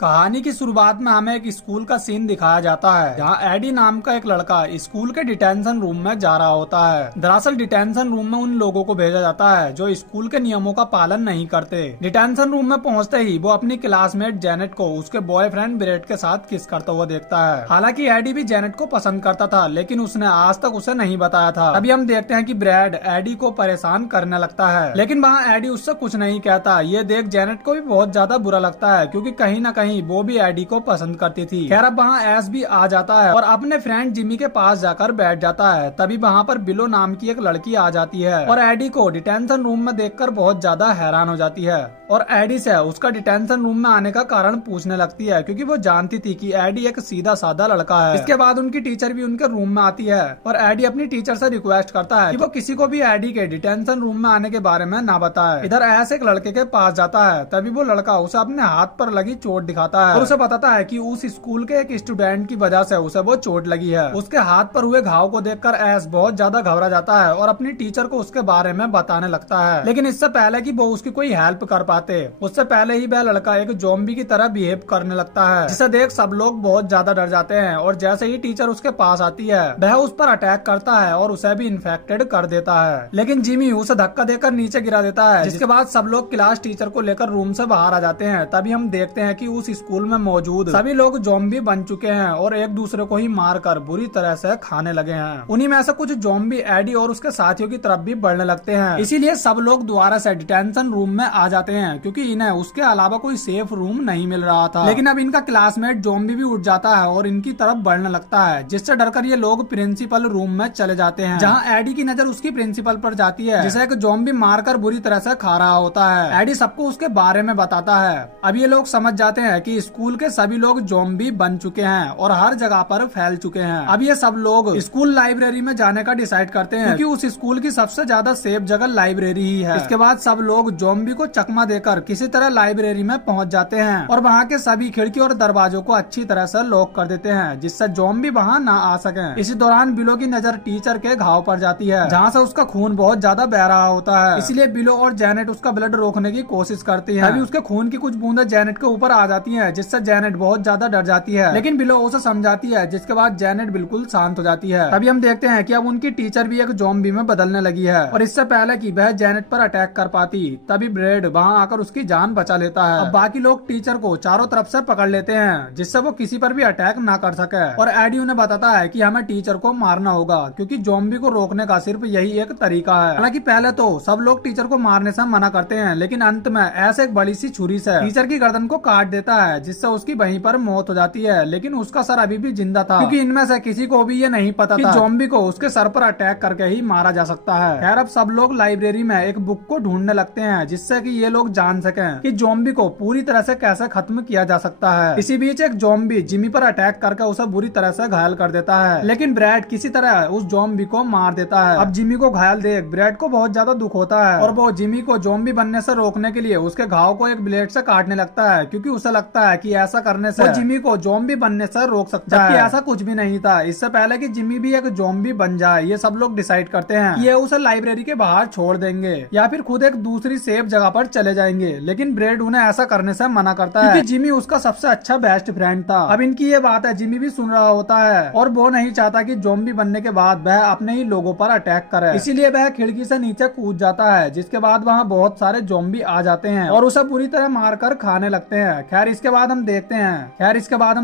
कहानी की शुरुआत में हमें एक स्कूल का सीन दिखाया जाता है जहां एडी नाम का एक लड़का स्कूल के डिटेंशन रूम में जा रहा होता है। दरअसल डिटेंशन रूम में उन लोगों को भेजा जाता है जो स्कूल के नियमों का पालन नहीं करते। डिटेंशन रूम में पहुंचते ही वो अपनी क्लासमेट जेनेट को उसके बॉयफ्रेंड ब्रेड के साथ किस करता हुआ देखता है। हालांकि एडी भी जेनेट को पसंद करता था लेकिन उसने आज तक उसे नहीं बताया था। अभी हम देखते हैं कि ब्रेड एडी को परेशान करने लगता है लेकिन वहाँ एडी उससे कुछ नहीं कहता। ये देख जेनेट को भी बहुत ज्यादा बुरा लगता है क्योंकि कहीं न कहीं वो भी एडी को पसंद करती थी। खैर अब वहाँ एस भी आ जाता है और अपने फ्रेंड जिमी के पास जाकर बैठ जाता है। तभी वहाँ पर बिलो नाम की एक लड़की आ जाती है और एडी को डिटेंशन रूम में देखकर बहुत ज्यादा हैरान हो जाती है और एडी से उसका डिटेंशन रूम में आने का कारण पूछने लगती है क्योंकि वो जानती थी कि एडी एक सीधा साधा लड़का है। इसके बाद उनकी टीचर भी उनके रूम में आती है और एडी अपनी टीचर से रिक्वेस्ट करता है कि वो किसी को भी एडी के डिटेंशन रूम में आने के बारे में ना बताए। इधर ऐसे एक लड़के के पास जाता है। तभी वो लड़का उसे अपने हाथ पर लगी चोट दिखाता है और उसे बताता है कि उस स्कूल के एक स्टूडेंट की वजह से उसे वो चोट लगी है। उसके हाथ पर हुए घाव को देखकर एस बहुत ज्यादा घबरा जाता है और अपनी टीचर को उसके बारे में बताने लगता है। लेकिन इससे पहले कि वो उसकी कोई हेल्प कर पाते उससे पहले ही वह लड़का एक ज़ॉम्बी की तरह बिहेव करने लगता है जिसे देख सब लोग बहुत ज्यादा डर जाते हैं और जैसे ही टीचर उसके पास आती है वह उस पर अटैक करता है और उसे भी इन्फेक्टेड कर देता है। लेकिन जिमी उसे धक्का देकर नीचे गिरा देता है जिसके बाद सब लोग क्लास टीचर को लेकर रूम से बाहर आ जाते हैं। तभी हम देखते हैं कि उस स्कूल में मौजूद सभी लोग ज़ॉम्बी बन चुके हैं और एक दूसरे को ही मारकर बुरी तरह से खाने लगे हैं। उन्हीं में से कुछ ज़ॉम्बी एडी और उसके साथियों की तरफ भी बढ़ने लगते हैं। इसीलिए सब लोग दोबारा से डिटेंशन रूम में आ जाते हैं क्योंकि इन्हें उसके अलावा कोई सेफ रूम नहीं मिल रहा था। लेकिन अब इनका क्लासमेट ज़ॉम्बी भी उठ जाता है और इनकी तरफ बढ़ने लगता है जिससे डरकर ये लोग प्रिंसिपल रूम में चले जाते हैं जहाँ एडी की नजर उसकी प्रिंसिपल पर जाती है जिसे एक ज़ॉम्बी मारकर बुरी तरह से खा रहा होता है। एडी सबको उसके बारे में बताता है। अब ये लोग समझ जाते हैं कि स्कूल के सभी लोग ज़ॉम्बी बन चुके हैं और हर जगह पर फैल चुके हैं। अब ये सब लोग स्कूल लाइब्रेरी में जाने का डिसाइड करते हैं क्योंकि उस स्कूल की सबसे ज्यादा सेफ जगह लाइब्रेरी ही है। इसके बाद सब लोग ज़ॉम्बी को चकमा देकर किसी तरह लाइब्रेरी में पहुंच जाते हैं और वहाँ के सभी खिड़की और दरवाजों को अच्छी तरह से लॉक कर देते हैं जिससे ज़ॉम्बी वहाँ ना आ सके। इसी दौरान बिलो की नजर टीचर के घाव पर जाती है जहाँ से उसका खून बहुत ज्यादा बह रहा होता है। इसलिए बिलो और जेनेट उसका ब्लड रोकने की कोशिश करती है। अभी उसके खून की कुछ बूंदें जेनेट के ऊपर आ जाती है जिससे जेनेट बहुत ज्यादा डर जाती है लेकिन बिलो उसे समझाती है जिसके बाद जेनेट बिल्कुल शांत हो जाती है। तभी हम देखते हैं कि अब उनकी टीचर भी एक ज़ॉम्बी में बदलने लगी है और इससे पहले कि वह जेनेट पर अटैक कर पाती तभी ब्रेड वहां आकर उसकी जान बचा लेता है। अब बाकी लोग टीचर को चारों तरफ से पकड़ लेते हैं जिससे वो किसी पर भी अटैक ना कर सके और एडी उन्हें बताता है कि हमें टीचर को मारना होगा क्योंकि ज़ॉम्बी को रोकने का सिर्फ यही एक तरीका है। हालांकि पहले तो सब लोग टीचर को मारने से मना करते हैं लेकिन अंत में ऐसे एक बड़ी सी छुरी से टीचर की गर्दन को काट देता है जिससे उसकी वहीं पर मौत हो जाती है। लेकिन उसका सर अभी भी जिंदा था क्योंकि इनमें से किसी को भी ये नहीं पता था ज़ॉम्बी को उसके सर पर अटैक करके ही मारा जा सकता है। खैर अब सब लोग लाइब्रेरी में एक बुक को ढूंढने लगते हैं जिससे कि ये लोग जान सकें कि ज़ॉम्बी को पूरी तरह से कैसे खत्म किया जा सकता है। इसी बीच एक ज़ॉम्बी जिमी पर अटैक करके उसे बुरी तरह से घायल कर देता है लेकिन ब्रैड किसी तरह उस ज़ॉम्बी को मार देता है। अब जिमी को घायल देख ब्रैड को बहुत ज्यादा दुख होता है और वो जिमी को ज़ॉम्बी बनने से रोकने के लिए उसके घाव को एक ब्लेड से काटने लगता है क्योंकि उसे लगता है कि ऐसा करने से वो जिमी को ज़ॉम्बी बनने से रोक सकता है। जबकि ऐसा कुछ भी नहीं था। इससे पहले कि जिमी भी एक ज़ॉम्बी बन जाए ये सब लोग डिसाइड करते हैं कि ये उसे लाइब्रेरी के बाहर छोड़ देंगे या फिर खुद एक दूसरी सेफ जगह पर चले जाएंगे। लेकिन ब्रेड उन्हें ऐसा करने से मना करता है क्योंकि जिमी उसका सबसे अच्छा बेस्ट फ्रेंड था। अब इनकी ये बात है जिमी भी सुन रहा होता है और वो नहीं चाहता कि ज़ॉम्बी बनने के बाद वह अपने ही लोगों पर अटैक करे। इसीलिए वह खिड़की से नीचे कूद जाता है जिसके बाद वहाँ बहुत सारे ज़ॉम्बी आ जाते हैं और उसे पूरी तरह मारकर खाने लगते हैं। खैर इसके बाद हम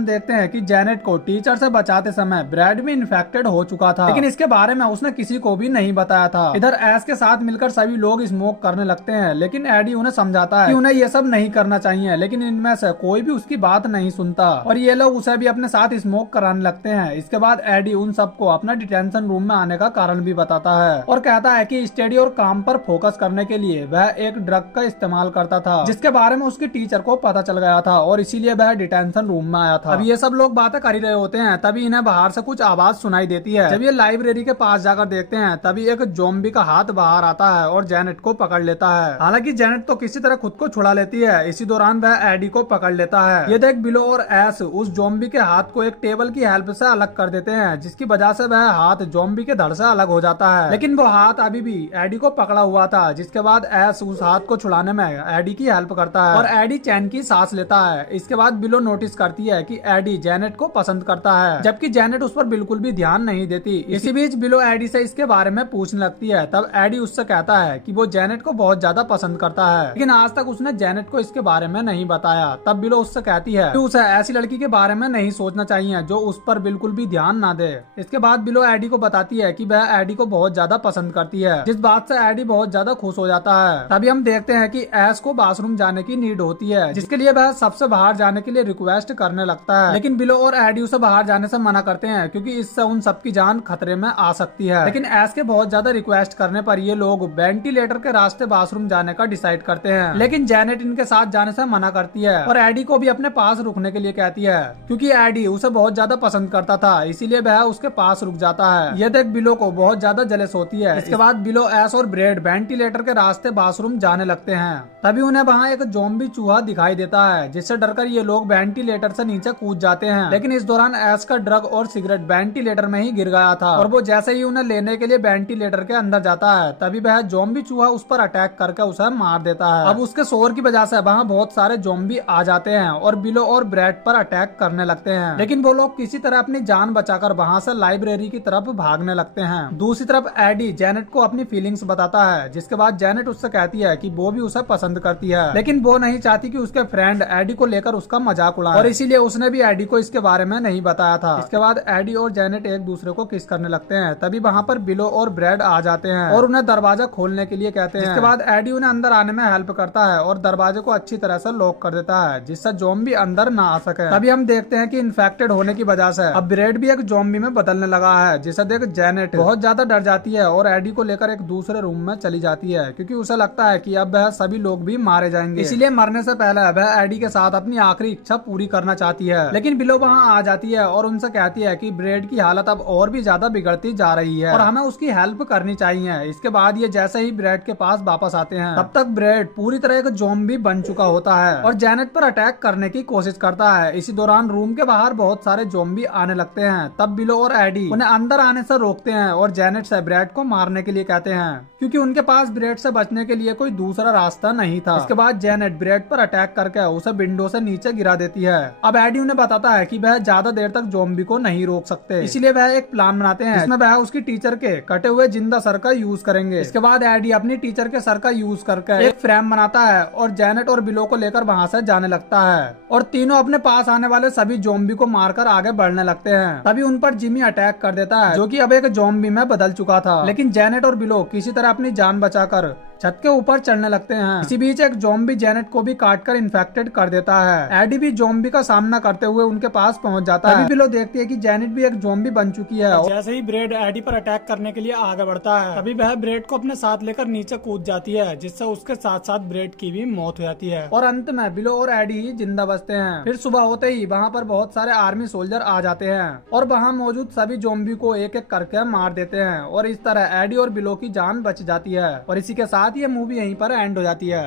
देखते हैं कि जेनेट को टीचर से बचाते समय ब्रैड भी इन्फेक्टेड हो चुका था लेकिन इसके बारे में उसने किसी को भी नहीं बताया था। इधर एस के साथ मिलकर सभी लोग स्मोक करने लगते हैं लेकिन एडी उन्हें समझाता है कि उन्हें ये सब नहीं करना चाहिए लेकिन इनमें से कोई भी उसकी बात नहीं सुनता और ये लोग उसे भी अपने साथ स्मोक कराने लगते हैं। इसके बाद एडी उन सबको अपना डिटेंशन रूम में आने का कारण भी बताता है और कहता है कि स्टडी और काम पर फोकस करने के लिए वह एक ड्रग का इस्तेमाल करता था जिसके बारे में उसकी टीचर को पता चल गया था और इसीलिए वह डिटेंशन रूम में आया था। अब ये सब लोग बातें कर ही रहे होते हैं तभी इन्हें बाहर से कुछ आवाज सुनाई देती है। जब ये लाइब्रेरी के पास जाकर देखते हैं तभी एक ज़ॉम्बी का हाथ बाहर आता है और जेनेट को पकड़ लेता है। हालांकि जेनेट तो किसी तरह खुद को छुड़ा लेती है। इसी दौरान वह एडी को पकड़ लेता है। ये देख बिलो और एस उस ज़ॉम्बी के हाथ को एक टेबल की हेल्प से अलग कर देते हैं जिसकी वजह से वह हाथ ज़ॉम्बी के धड़ से अलग हो जाता है लेकिन वो हाथ अभी भी एडी को पकड़ा हुआ था। जिसके बाद एस उस हाथ को छुड़ाने में एडी की हेल्प करता है और एडी चैन की सांस लेता है। इसके बाद बिलो नोटिस करती है कि एडी जेनेट को पसंद करता है, जबकि जेनेट उस पर बिल्कुल भी ध्यान नहीं देती। इसी बीच बिलो एडी से इसके बारे में पूछने लगती है। तब एडी उससे कहता है कि वो जेनेट को बहुत ज्यादा पसंद करता है, लेकिन आज तक उसने जेनेट को इसके बारे में नहीं बताया। तब बिलो उससे कहती है कि उसे ऐसी लड़की के बारे में नहीं सोचना चाहिए जो उस पर बिल्कुल भी ध्यान ना दे। इसके बाद बिलो एडी को बताती है कि वह एडी को बहुत ज्यादा पसंद करती है, जिस बात से एडी बहुत ज्यादा खुश हो जाता है। तभी हम देखते हैं कि एस को बाथरूम जाने की नीड होती है, जिसके लिए वह सबसे बाहर जाने के लिए रिक्वेस्ट करने लगता है, लेकिन बिलो और एडी उसे बाहर जाने से मना करते हैं क्योंकि इससे उन सबकी जान खतरे में आ सकती है। लेकिन एस के बहुत ज्यादा रिक्वेस्ट करने पर ये लोग वेंटिलेटर के रास्ते बाथरूम जाने का डिसाइड करते हैं, लेकिन जेनेट इनके साथ जाने से मना करती है और एडी को भी अपने पास रुकने के लिए कहती है, क्योंकि एडी उसे बहुत ज्यादा पसंद करता था, इसीलिए वह उसके पास रुक जाता है। यह देख बिलो को बहुत ज्यादा जलेस होती है। इसके बाद बिलो, एस और ब्रेड वेंटिलेटर के रास्ते बाथरूम जाने लगते हैं। तभी उन्हें वहाँ एक ज़ॉम्बी चूहा दिखाई देता है, जिससे डरकर ये लोग वेंटिलेटर से नीचे कूद जाते हैं। लेकिन इस दौरान एस का ड्रग और सिगरेट वेंटिलेटर में ही गिर गया था और वो जैसे ही उन्हें लेने के लिए वेंटिलेटर के अंदर जाता है, तभी वह ज़ॉम्बी चूहा उस पर अटैक करके उसे मार देता है। अब उसके शोर की वजह से वहाँ बहुत सारे ज़ॉम्बी आ जाते हैं और बिलो और ब्रेड पर अटैक करने लगते हैं, लेकिन वो लोग किसी तरह अपनी जान बचाकर वहाँ से लाइब्रेरी की तरफ भागने लगते हैं। दूसरी तरफ एडी जेनेट को अपनी फीलिंग्स बताता है, जिसके बाद जेनेट उससे कहती है कि वो भी उसे पसंद करती है, लेकिन वो नहीं चाहती कि उसके फ्रेंड एडी को लेकर उसका मजाक उड़ाए, और इसीलिए उसने भी एडी को इसके बारे में नहीं बताया था। इसके बाद एडी और जेनेट एक दूसरे को किस करने लगते हैं। तभी वहाँ पर बिलो और ब्रेड आ जाते हैं और उन्हें दरवाजा खोलने के लिए कहते हैं। इसके बाद एडी उन्हें अंदर आने में हेल्प करता है और दरवाजे को अच्छी तरह से लॉक कर देता है, जिससे ज़ॉम्बी अंदर ना आ सके। तभी हम देखते हैं कि इन्फेक्टेड होने की वजह से अब ब्रेड भी एक ज़ॉम्बी में बदलने लगा है, जिसे देख जेनेट बहुत ज्यादा डर जाती है और एडी को लेकर एक दूसरे रूम में चली जाती है, क्योंकि उसे लगता है कि अब वह सभी लोग भी मारे जाएंगे। इसीलिए मरने से पहले वह एडी के साथ अपनी आखिरी इच्छा पूरी करना चाहती है। लेकिन बिलो वहाँ आ जाती है और उनसे कहती है कि ब्रेड की हालत अब और भी ज्यादा बिगड़ती जा रही है और हमें उसकी हेल्प करनी चाहिए। इसके बाद ये जैसे ही ब्रेड के पास वापस आते हैं, तब तक ब्रेड पूरी तरह एक ज़ॉम्बी बन चुका होता है और जेनेट पर अटैक करने की कोशिश करता है। इसी दौरान रूम के बाहर बहुत सारे ज़ॉम्बी आने लगते हैं। तब बिलो और एडी उन्हें अंदर आने से रोकते हैं और जेनेट से ब्रेड को मारने के लिए कहते हैं, क्योंकि उनके पास ब्रेड से बचने के लिए कोई दूसरा रास्ता नहीं था। इसके बाद जेनेट ब्रेड पर अटैक करके उसे विंडो से नीचे गिरा देती है। अब एडी उन्हें बताता है कि वह ज्यादा देर तक ज़ॉम्बी को नहीं रोक सकते, इसीलिए वह एक प्लान बनाते हैं जिसमें वह उसकी टीचर के कटे हुए जिंदा सर का यूज करेंगे। इसके बाद एडी अपनी टीचर के सर का यूज करके एक फ्रेम बनाता है और जेनेट और बिलो को लेकर वहाँ से जाने लगता है और तीनों अपने पास आने वाले सभी ज़ॉम्बी को मारकर आगे बढ़ने लगते हैं। तभी उन पर जिमी अटैक कर देता है, जो कि अब एक ज़ॉम्बी में बदल चुका था, लेकिन जेनेट और बिलो किसी तरह अपनी जान बचाकर छत के ऊपर चढ़ने लगते हैं। इसी बीच एक ज़ॉम्बी जेनेट को भी काटकर इन्फेक्टेड कर देता है। एडी भी ज़ॉम्बी का सामना करते हुए उनके पास पहुंच जाता है। बिलो देखती है कि जेनेट भी एक ज़ॉम्बी बन चुकी है। जैसे ही ब्रेड एडी पर अटैक करने के लिए आगे बढ़ता है, तभी वह ब्रेड को अपने साथ लेकर नीचे कूद जाती है, जिससे उसके साथ साथ ब्रेड की भी मौत हो जाती है और अंत में बिलो और एडी ही जिंदा बचते हैं। फिर सुबह होते ही वहाँ पर बहुत सारे आर्मी सोल्जर आ जाते हैं और वहाँ मौजूद सभी ज़ॉम्बी को एक एक करके मार देते हैं और इस तरह एडी और बिलो की जान बच जाती है और इसी के साथ ये मूवी यहीं पर एंड हो जाती है।